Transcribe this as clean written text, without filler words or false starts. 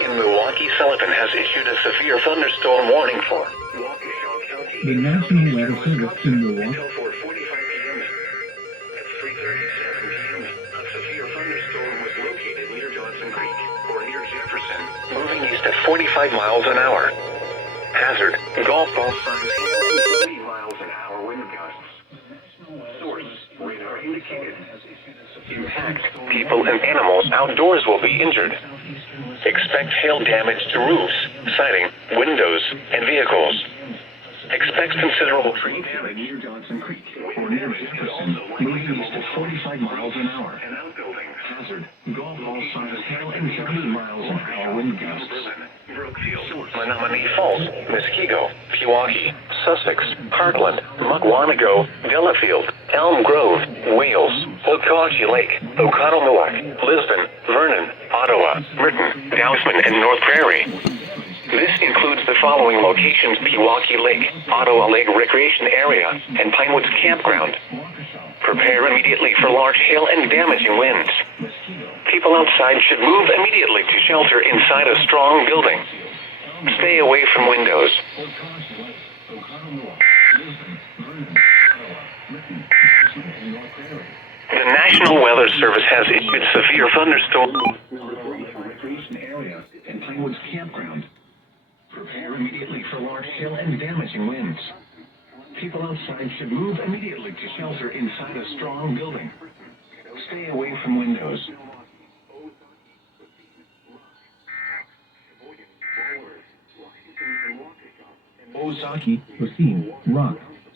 in Milwaukee Sullivan has issued a severe thunderstorm warning for the National Weather Service in Milwaukee. Until 4:45 p.m. At 3:37 p.m., a severe thunderstorm was located near Johnson Creek or near Jefferson, moving east at 45 miles an hour. Hazard: golf ball size hail and 30 miles an hour wind gusts. Source: radar indicated. Impact: people and animals outdoors will be injured. Expect hail damage to roofs, siding, windows, and vehicles. Expect considerable tree damage near Johnson Creek or near Jefferson, moving east at 45 miles an hour. And outbuildings. Hazard: golf ball size hail and 30 miles an hour wind gusts. Brookfield, Menominee Falls, Muskego, Pewaukee, Sussex, Parkland, Mukwonago, Delafield, Elm Grove, Wales, Okauchee Lake, Oconomowoc, Lisbon, Vernon, Ottawa, Merton, Dousman, and North Prairie. This includes the following locations: Pewaukee Lake, Ottawa Lake Recreation Area, and Pinewoods Campground. Prepare immediately for large hail and damaging winds. People outside should move immediately to shelter inside a strong building. Stay away from windows. The National Weather Service has issued severe thunderstorm recreation area and Pinewoods Campground. Prepare immediately for large hail and damaging winds. People outside should move immediately to shelter inside a strong building. Stay away from windows. Ozaki, Racine, Rock,